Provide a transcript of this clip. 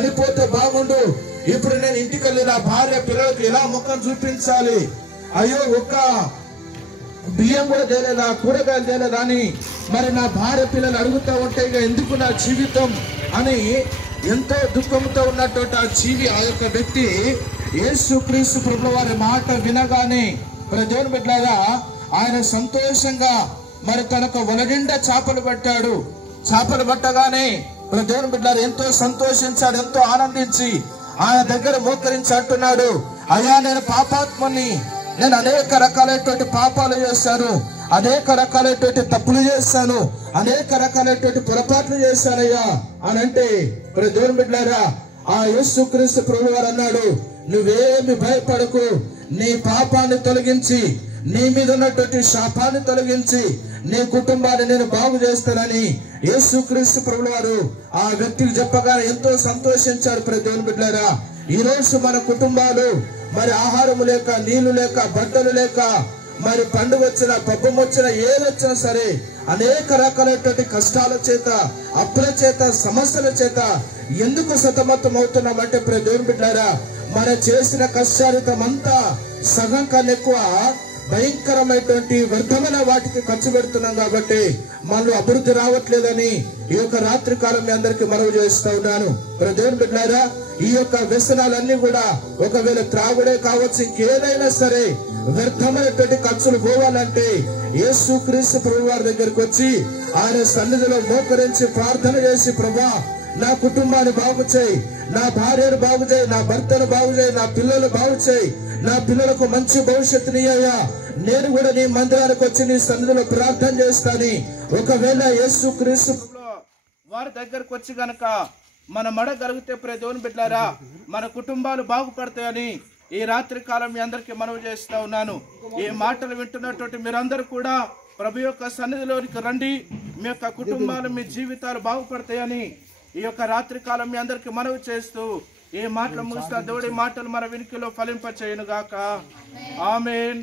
చనిపోతే బాగుండు, ఇప్పుడు నేను ఇంటికి వెళ్ళి నా భార్య పిల్లలకు ఎలా ముఖం చూపించాలి, అయ్యో ఒక్క బియ్యం కూడా తేలేదా, కూరగాయలు తేలేదా అని మరి నా భార్య పిల్లలు అడుగుతూ ఉంటే ఇక ఎందుకు నా జీవితం అని ఎంతో దుఃఖంతో ఉన్నటువంటి ఆ జీవి, ఆ యొక్క వ్యక్తి యేసుక్రీస్తు ప్రభువు వారి మాట వినగానే దేవుని బిడ్డలారా ఆయన సంతోషంగా మరి తనకు వలనిండా చేపలు పట్టాడు. చేపలు పట్టగానే దేవుని బిడ్డలారా ఎంతో సంతోషించాడు, ఎంతో ఆనందించి ఆయన దగ్గర మోకరించి అంటున్నాడు, అయ్యా నేను పాపాత్మని, నేను అనేక రకాలైనటువంటి పాపాలు చేశాను, అనేక రకాలైనటువంటి తప్పులు చేశాను, అనేక రకాలైనటువంటి పొరపాట్లు చేశానయ్యా అని అంటే దేవుని బిడ్డలారా ఆ యేసుక్రీస్తు ప్రభువు వారు అన్నాడు, నువ్వేమి భయపడకు, నీ పాపాన్ని తొలగించి నీ మీద ఉన్నటువంటి శాపాన్ని తొలగించి నీ కుటుంబాన్ని నేను బాగు చేస్తానని యేసుక్రీస్తు ప్రభువు వారు ఆ వ్యక్తికి చెప్పగానే ఎంతో సంతోషించారు. దేవుని బిడ్డలారా ఈ రోజు మన కుటుంబాలు మరి ఆహారము లేక, నీళ్లు లేక, బట్టలు లేక, మరి పండుగ వచ్చిన, పబ్బం వచ్చిన, ఏదొచ్చినా సరే అనేక రకాలైనటువంటి కష్టాల చేత, అప్పుల చేత, సమస్యల చేత ఎందుకు సతమతం అవుతున్నామంటే దేవుని బిడ్డలారా మనం చేసిన కష్టారితం అంతా సగం కన్నా ఎక్కువ భయంకరమైనటువంటి వ్యర్థమైన వాటికి ఖర్చు పెడుతున్నాం కాబట్టి మనలో అభివృద్ధి రావట్లేదని ఈ యొక్క రాత్రి కాలం మీ అందరికి మనవి చేస్తూ ఉన్నాను. దేవుని బిడ్డలారా ఈ యొక్క వ్యసనాలన్నీ కూడా ఒకవేళ త్రాగుడే కావచ్చు, ఇంకేదైనా సరే వ్యర్థమైనటువంటి ఖర్చులు పోవాలంటే యేసుక్రీస్తు ప్రభు వారి దగ్గరికి వచ్చి ఆయన సన్నిధిలో మోకరించి ప్రార్థన చేసి, ప్రభా నా కుటుంబాన్ని బాగు చేయి, నా భార్యను బాగు చేయి, నా భర్తను బాగు చేయి, నా పిల్లలు బాగు చేయి, నా పిల్లలకు మంచి భవిష్యత్తుని అయ్యా, నేను కూడా నీ మందిరానికి వచ్చి నీ సన్నిధిలో ప్రార్థన చేస్తాను. ఒకవేళ యేసుక్రీస్తు వారి దగ్గరకు వచ్చి గనక మనం అడగలిగితే దేవుని బిడ్డలారా మన కుటుంబాలు బాగుపడతాయని ఈ రాత్రి కాలం మీ అందరికీ మనవి చేస్తా ఉన్నాను. ఈ మాటలు వింటున్నటువంటి మీరందరూ కూడా ప్రభు యొక్క సన్నిధిలోనికి రండి, మీ యొక్క కుటుంబాలు, మీ జీవితాలు బాగుపడతాయని ఈ యొక్క రాత్రి కాలం మీ అందరికి మనవి చేస్తూ ఈ మాటలు ముగిస్తా. దేవుడి మాటలు మన వినికిలో ఫలింప చేయను గాక. ఆమేన్.